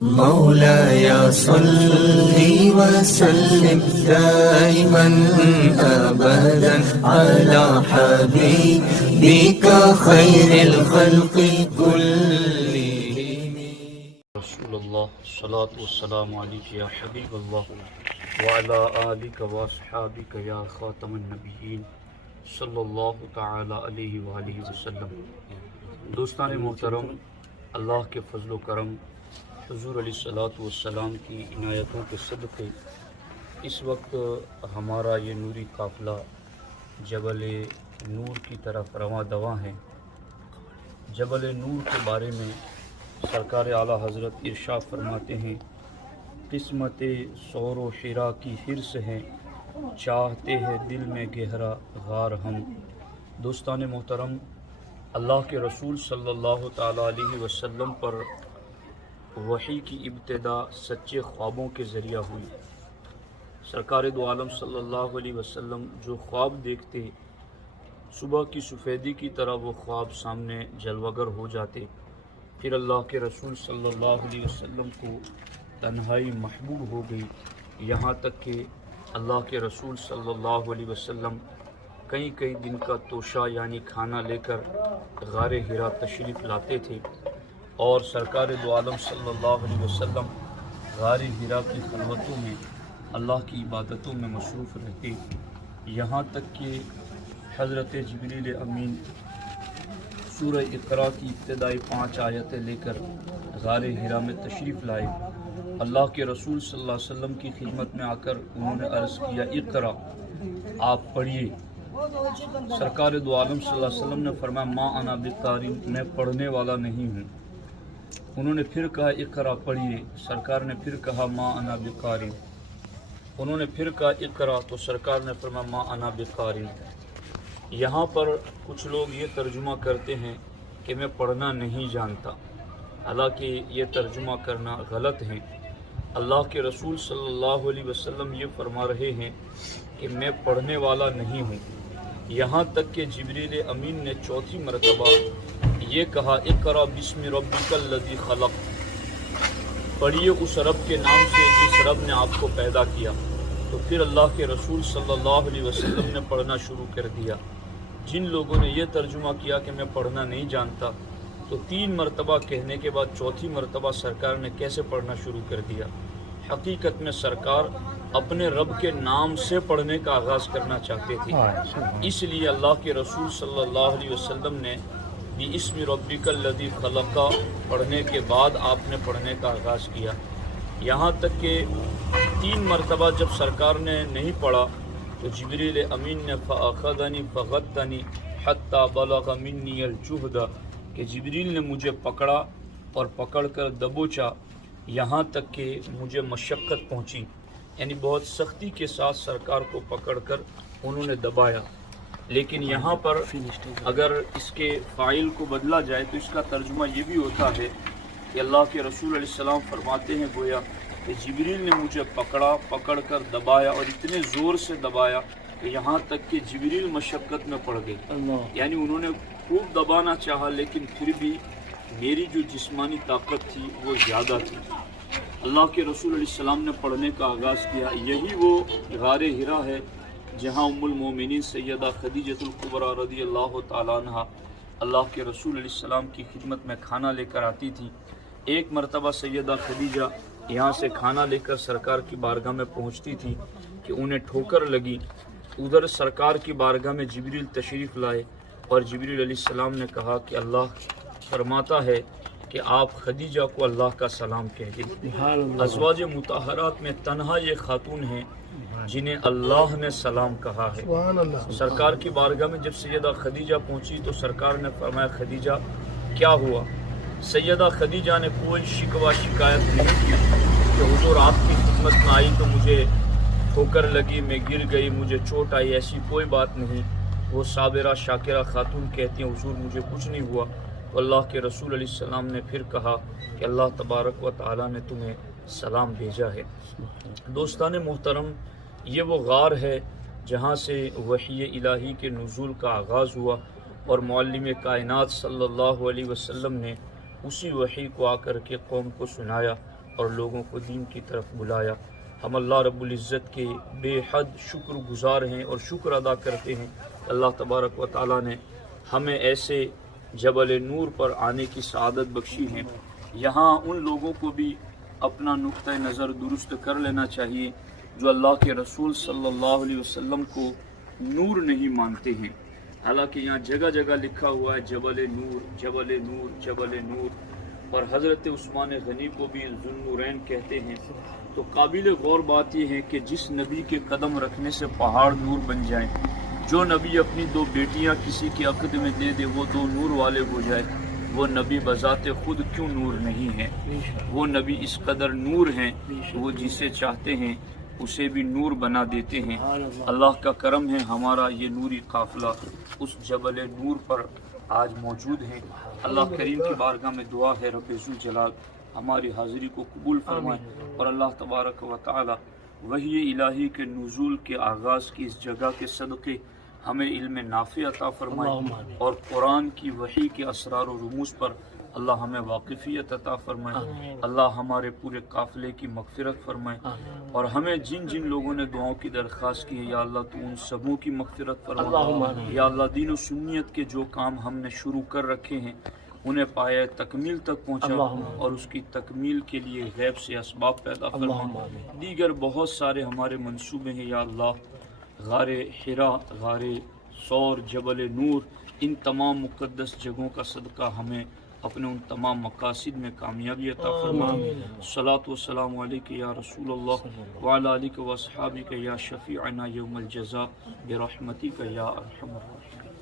مولاي صل وسلم دائما أبدا على حبيبك خير الخلق كلهم. رسول اللہ الصلاۃ والسلام علیک یا حبیب اللہ وعلی آلک واصحابک یا خاتم النبیین صلی اللہ تعالی علیہ وآلہ وسلم. دوستان محترم، اللہ کے فضل و کرم، حضور علیہ الصلاۃ والسلام کی عنایتوں کے صدقے اس وقت ہمارا یہ نوری قافلہ جبل نور کی طرف رواں دواں ہے. جبل نور کے بارے میں سرکار اعلیٰ حضرت ارشاد فرماتے ہیں، قسمت سور و حرا کی حرص ہے، چاہتے ہیں دل میں گہرا غار ہم. دوستان محترم، اللہ کے رسول صلی اللہ تعالیٰ علیہ وسلم پر وحی کی ابتدا سچے خوابوں کے ذریعہ ہوئی. سرکار دو عالم صلی اللہ علیہ وسلم جو خواب دیکھتے، صبح کی سفیدی کی طرح وہ خواب سامنے جلوگر ہو جاتے. پھر اللہ کے رسول صلی اللہ علیہ وسلم کو تنہائی محبوب ہو گئی، یہاں تک کہ اللہ کے رسول صلی اللہ علیہ وسلم کئی دن کا توشہ یعنی کھانا لے کر غار حرا تشریف لاتے تھے، اور سرکار دو عالم صلی اللہ علیہ وسلم غار حرا کی خلوتوں میں اللہ کی عبادتوں میں مصروف رہتے، یہاں تک کہ حضرت جبریل امین سورہ اقرا کی ابتدائی 5 آیتیں لے کر غار حرا میں تشریف لائے. اللہ کے رسول صلی اللہ علیہ وسلم کی خدمت میں آ کر انہوں نے عرض کیا، اقرا، آپ پڑھیے. سرکار دو عالم صلی اللہ علیہ وسلم نے فرمایا، ما انا بقاری، میں پڑھنے والا نہیں ہوں. انہوں نے پھر کہا، اقرا، پڑھیے. سرکار نے پھر کہا، ما انا بقاری. انہوں نے پھر کہا، اقرا، تو سرکار نے فرمایا، ما انا بقاری. یہاں پر کچھ لوگ یہ ترجمہ کرتے ہیں کہ میں پڑھنا نہیں جانتا، حالانکہ یہ ترجمہ کرنا غلط ہے. اللہ کے رسول صلی اللہ علیہ وسلم یہ فرما رہے ہیں کہ میں پڑھنے والا نہیں ہوں. یہاں تک کہ جبریل امین نے 4تھی مرتبہ یہ کہا، اقرا بسم ربک الذی خلق، پڑھیے اس رب کے نام سے جس رب نے آپ کو پیدا کیا. تو پھر اللہ کے رسول صلی اللہ علیہ وسلم نے پڑھنا شروع کر دیا. جن لوگوں نے یہ ترجمہ کیا کہ میں پڑھنا نہیں جانتا، تو 3 مرتبہ کہنے کے بعد 4تھی مرتبہ سرکار نے کیسے پڑھنا شروع کر دیا؟ حقیقت میں سرکار اپنے رب کے نام سے پڑھنے کا آغاز کرنا چاہتے تھے، اس لیے اللہ کے رسول صلی اللہ علیہ وسلم نے بِاسْمِ رَبِّكَ الَّذِي خَلَقَ پڑھنے کے بعد آپ نے پڑھنے کا آغاز کیا. یہاں تک کہ 3 مرتبہ جب سرکار نے نہیں پڑھا تو جبریل امین نے فَأَخَذَنِي فَغَطَّنِي حَتَّى بَلَغَ مِنِّي الْجُهْدَ، کہ جبریل نے مجھے پکڑا اور پکڑ کر دبوچا یہاں تک کہ مجھے مشقت پہنچی، یعنی بہت سختی کے ساتھ سرکار کو پکڑ کر انہوں نے دبایا. لیکن یہاں پر اگر اس کے فاعل کو بدلا جائے تو اس کا ترجمہ یہ بھی ہوتا ہے کہ اللہ کے رسول علیہ السلام فرماتے ہیں گویا کہ جبریل نے مجھے پکڑ کر دبایا، اور اتنے زور سے دبایا کہ یہاں تک کہ جبریل مشقت میں پڑ گئی. یعنی انہوں نے خوب دبانا چاہا لیکن پھر بھی میری جو جسمانی طاقت تھی وہ زیادہ تھی. اللہ کے رسول علیہ السلام نے پڑھنے کا آغاز کیا. یہی وہ غار حرا ہے جہاں ام المومنین سیدہ خدیجۃ الکبریٰ رضی اللہ تعالیٰ عنہ اللہ کے رسول علیہ السلام کی خدمت میں کھانا لے کر آتی تھی. ایک مرتبہ سیدہ خدیجہ یہاں سے کھانا لے کر سرکار کی بارگاہ میں پہنچتی تھی کہ انہیں ٹھوکر لگی. ادھر سرکار کی بارگاہ میں جبریل تشریف لائے اور جبریل علیہ السلام نے کہا کہ اللہ فرماتا ہے کہ آپ خدیجہ کو اللہ کا سلام کہہ دیں. ازواج مطہرات میں تنہا یہ خاتون ہیں جنہیں اللہ نے سلام کہا ہے. سرکار کی بارگاہ میں جب سیدہ خدیجہ پہنچی تو سرکار نے فرمایا، خدیجہ کیا ہوا؟ سیدہ خدیجہ نے کوئی شکوہ شکایت نہیں کی کہ حضور آپ کی خدمت میں آئی تو مجھے ٹھوکر لگی، میں گر گئی، مجھے چوٹ آئی، ایسی کوئی بات نہیں. وہ صابرہ شاکرہ خاتون کہتی ہیں، حضور مجھے کچھ نہیں ہوا. تو اللہ کے رسول علیہ السلام نے پھر کہا کہ اللہ تبارک و تعالیٰ نے تمہیں سلام بھیجا ہے. دوستان محترم، یہ وہ غار ہے جہاں سے وحی الہی کے نزول کا آغاز ہوا، اور معلم کائنات صلی اللہ علیہ وسلم نے اسی وحی کو آ کر کے قوم کو سنایا. اور لوگوں کو دین کی طرف بلایا۔ ہم اللہ رب العزت کے بے حد شکر گزار ہیں اور شکر ادا کرتے ہیں۔ اللہ تبارک و تعالیٰ نے ہمیں ایسے جبل نور پر آنے کی سعادت بخشی ہے۔ یہاں ان لوگوں کو بھی اپنا نقطہ نظر درست کر لینا چاہیے جو اللہ کے رسول صلی اللہ علیہ وسلم کو نور نہیں مانتے ہیں۔ حالانکہ یہاں جگہ جگہ لکھا ہوا ہے جبل نور، جبل نور، جبل نور، اور حضرت عثمان غنی کو بھی ذو النورین کہتے ہیں۔ تو قابل غور بات یہ ہے کہ جس نبی کے قدم رکھنے سے پہاڑ نور بن جائیں، جو نبی اپنی 2 بیٹیاں کسی کے عقد میں دے دے وہ 2 نور والے ہو جائے، وہ نبی بذات خود کیوں نور نہیں ہے؟ وہ نبی اس قدر نور ہیں کہ وہ جسے چاہتے ہیں اسے بھی نور بنا دیتے ہیں۔ اللہ کا کرم ہے ہمارا یہ نوری قافلہ اس جبل نور پر آج موجود ہے۔ اللہ کریم کی بارگاہ میں دعا ہے رب ذوالجلال ہماری حاضری کو قبول فرمائے، اور اللہ تبارک و تعالی وحی الہی کے نزول کے آغاز کی اس جگہ کے صدقے ہمیں علم نافع عطا فرمائے، اور قرآن کی وحی کے اسرار و رموز پر اللہ ہمیں واقفیت عطا فرمائے۔ اللہ ہمارے پورے قافلے کی مغفرت فرمائے، اور ہمیں جن جن لوگوں نے دعاؤں کی درخواست کی ہے یا اللہ تو ان سبوں کی مغفرت فرما۔ یا اللہ دین و سنیت کے جو کام ہم نے شروع کر رکھے ہیں انہیں پائے تکمیل تک پہنچا، اور اس کی تکمیل کے لیے غیب سے اسباب پیدا فرما۔ دیگر بہت سارے ہمارے منصوبے ہیں یا اللہ، غار حرا، غار ثور، جبل نور، ان تمام مقدس جگہوں کا صدقہ ہمیں اپنے ان تمام مقاصد میں کامیابی عطا فرما۔ صلاۃ و سلام علیک یا رسول اللہ وعلی آلک و اصحابک یا شفیعنا یوم الجزاء برحمتک یا ارحم الراحمین۔